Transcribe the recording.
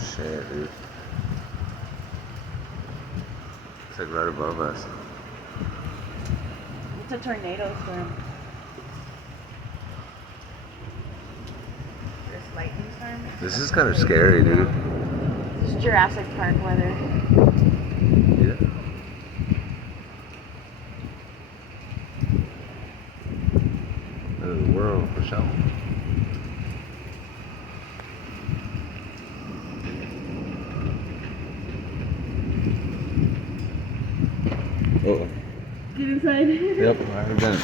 shit, dude. It's like right above us. It's a tornado storm. This lightning storm. This is kind of scary, dude. This is Jurassic Park weather. Yeah. End of the world for sure. Oh. Get inside. Yep, alright, done.